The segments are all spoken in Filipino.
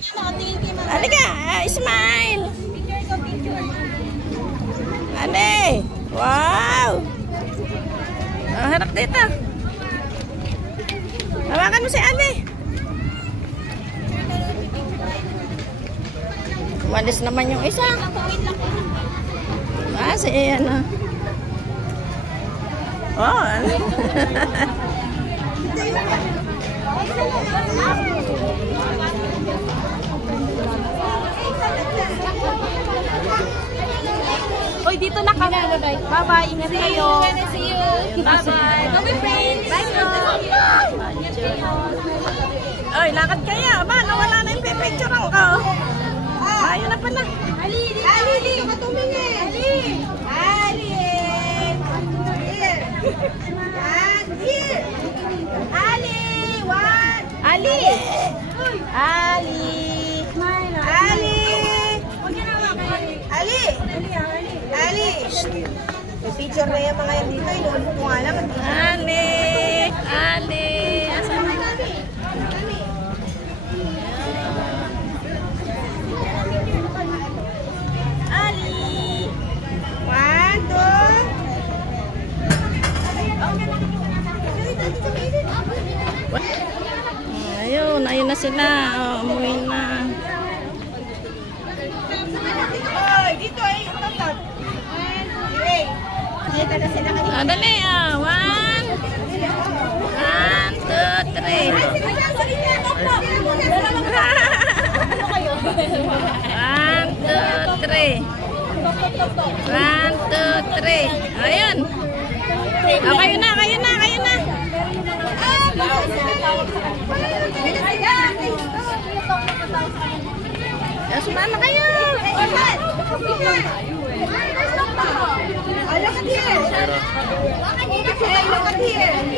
Halika, smile. Ale. Wow. Harap dito. Hawakan mo si Ale. Walis naman yung isa. Si ano. Oh, ano. Oy, dito na kami. Bye-bye. Ingat kayo. See you. Bye-bye. Bye-bye, friends. Bye. Oy, lakad kayo. Ba, nawala na yung pipicturean ko. Ayun na pala. Ali, katumingin. Ali. Here. And here. Ali. What? Ali. Picture na yung mga yan dito. Inuulit ko nga lang. Ali. Asan na? Ali. 1, 2. Ayun na sila. Umuwi na. Oy, dito ay tatat. Dito na sila kanina. Dali. 1, 2, 3. 1, 2, 3. 1, 2, 3. Ayun. Kayo na. Sumama kayo. Look at here. Hey, look at here. 1,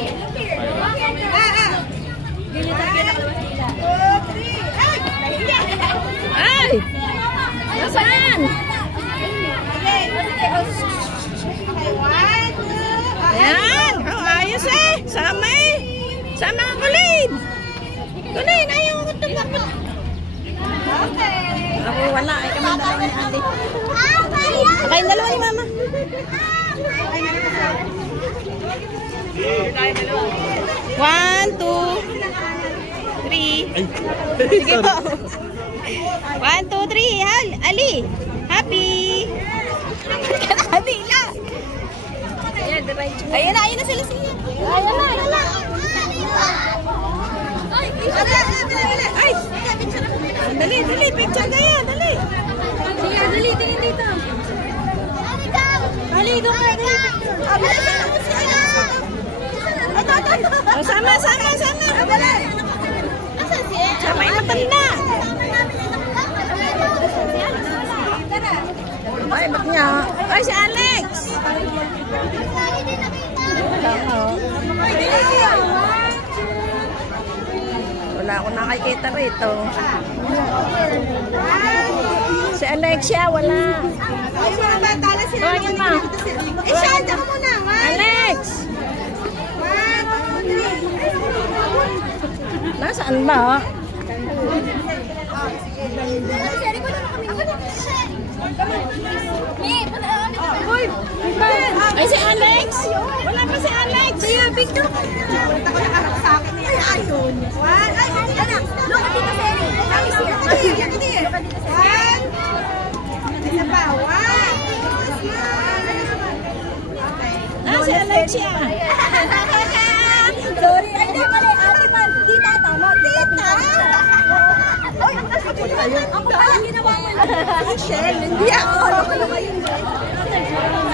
2, 3. Ay! Nasaan? Okay, 1, 2. Ayan! Ang ayos eh! Sama eh! Sama ang kulid! Kulid! Ayaw ko tumakot! Okay. Ako wala. Ay kami dalawa ni ate. Kain dalawa ni mama. 1, 2, 3. Sige po. 1, 2, 3. Ali. Happy. Kanadila. Ayun na sila siya. Ayun na. Ay. Dali, picture kayo, dali. Dali, tingin dito. Ali, doon ka. Sama. Sama yung matanda. Ay, ba't niya? Ay, si Alex. Wala akong nakikita rito. Si Alexia, wala. Tawagin mo. Shanta mo muna. Alex! Nasaan ba? Ay, si Alex! Wala pa si Alex! Sige, picture. Punta ko nakarap sa akin. Ay, ayun. 1, anak. Look at dito, Seri. Look at dito, Seri. 1. Isa pa. 1. Si Alexia! Sorry. Ay, di pala. Ate man. Tita, tama. Tita. Oy, ako pala ginawa mo. Michelle, hindi ako. Ano ba yun?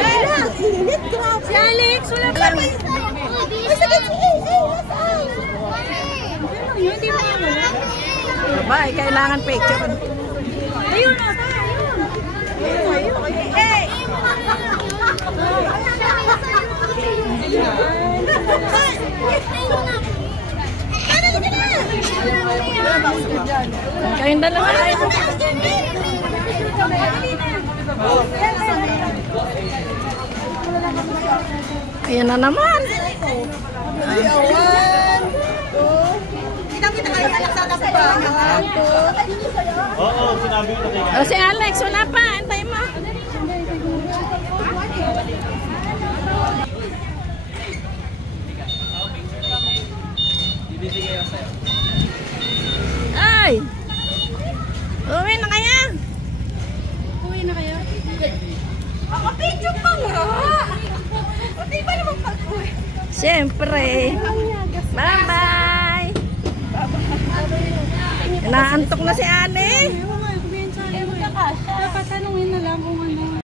Ay, lang. Init ko. Si Alex, wala pa. Ay, sakit. Hindi mo yan. Bye, kailangan picture. Ayun na. Hey! Kayong dalawa. Ayan na naman. 1, 2. Kita kayo anak sa tapos. 1, 2. Oo, sinabi ko na kaya. O si Alex, wala pa. Antay mo. Ay! Uwi na kaya? Uwi na kayo? Video pa nga! Di ba naman pag-uwi? Siyempre. Bye-bye! Inaantok na si Ane. Dapat tanungin na lang kung